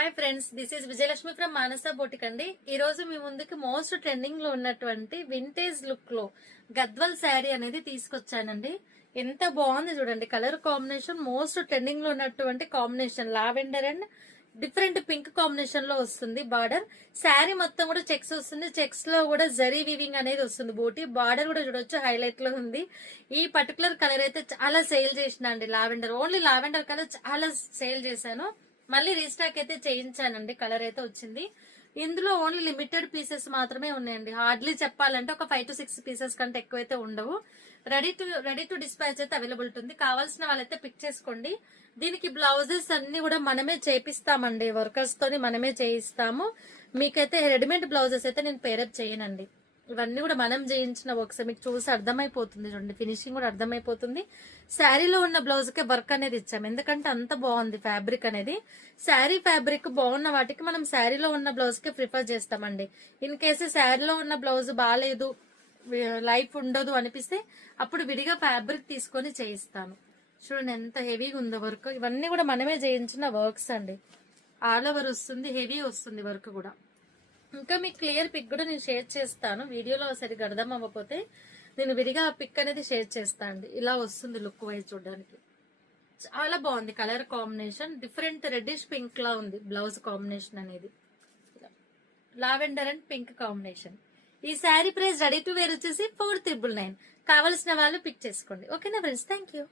Hi friends, this is Vijayalakshmi from Manasa boutique అండి. ఈ రోజు మీ ముందుకి మోస్ట్ ట్రెండింగ్ లో ఉన్నటువంటి వింటేజ్ లుక్ లో గద్వాల్ శారీ అనేది తీసుకొచ్చానండి. ఎంత బాగుంది చూడండి. కలర్ కాంబినేషన్ మోస్ట్ ట్రెండింగ్ లో ఉన్నటువంటి combination lavender and different pink combination లో వస్తుంది. బార్డర్ శారీ మొత్తం కూడా చెక్స్ వస్తుంది. చెక్స్ లో కూడా జరీ వీవింగ్ అనేది వస్తుంది. బోటి బార్డర్ కూడా చూడొచ్చు, హైలైట్ లో ఉంది. ఈ పర్టికులర్ కలర్ అయితే చాలా సేల్ చేసిన అండి. లావెండర్, ఓన్లీ లావెండర్ కలర్ చాలా సేల్ చేశాను. మళ్ళీ రీస్టాక్ అయితే చేయించానండి. కలర్ అయితే వచ్చింది. ఇందులో ఓన్లీ లిమిటెడ్ పీసెస్ మాత్రమే ఉన్నాయండి. హార్డ్లీ చెప్పాలంటే ఒక 5 to 6 పీసెస్ కంటే ఎక్కువైతే ఉండవు. రెడీ టు డిస్పాచ్ అయితే అవైలబుల్ ఉంది. కావాల్సిన వాళ్ళైతే పిక్ చేసుకోండి. దీనికి బ్లౌజెస్ అన్ని కూడా మనమే చేపిస్తామండి. వర్కర్స్ తోని మనమే చేయిస్తాము. మీకైతే రెడీమేడ్ బ్లౌజెస్ అయితే నేను పేరప్ చేయనండి. ఇవన్నీ కూడా మనం చేయించిన వర్క్స్. మీకు చూసి అర్థమైపోతుంది చూడండి. ఫినిషింగ్ కూడా అర్థమైపోతుంది. శారీలో ఉన్న బ్లౌజ్ కే వర్క్ అనేది ఇచ్చాము. ఎందుకంటే అంత బాగుంది ఫ్యాబ్రిక్ అనేది. శారీ ఫ్యాబ్రిక్ బాగున్న వాటికి మనం శారీలో ఉన్న బ్లౌజ్ కి ప్రిఫర్ చేస్తామండి. ఇన్ కేసు శారీలో ఉన్న బ్లౌజ్ బాగాలేదు, లైఫ్ ఉండదు అనిపిస్తే అప్పుడు విడిగా ఫ్యాబ్రిక్ తీసుకొని చేయిస్తాను. చూడండి ఎంత హెవీగా ఉందో వర్క్. ఇవన్నీ కూడా మనమే చేయించిన వర్క్స్ అండి. ఆల్ ఓవర్ వస్తుంది, హెవీ వస్తుంది వర్క్ కూడా. ఇంకా మీకు క్లియర్ పిక్ కూడా నేను షేర్ చేస్తాను. వీడియోలో సరిగ్గా అర్థం అవ్వకపోతే నేను విడిగా పిక్ అనేది షేర్ చేస్తాను అండి. ఇలా వస్తుంది లుక్ వైజ్ చూడడానికి. చాలా బాగుంది colour combination. Different reddish pink లా ఉంది బ్లౌజ్ కాంబినేషన్ అనేది. Lavender and pink combination. ఈ sari price ready to wear వచ్చేసి 4,999. కావలసిన వాళ్ళు పిక్ చేసుకోండి. ఓకేనా ఫ్రెండ్స్, థ్యాంక్ యూ.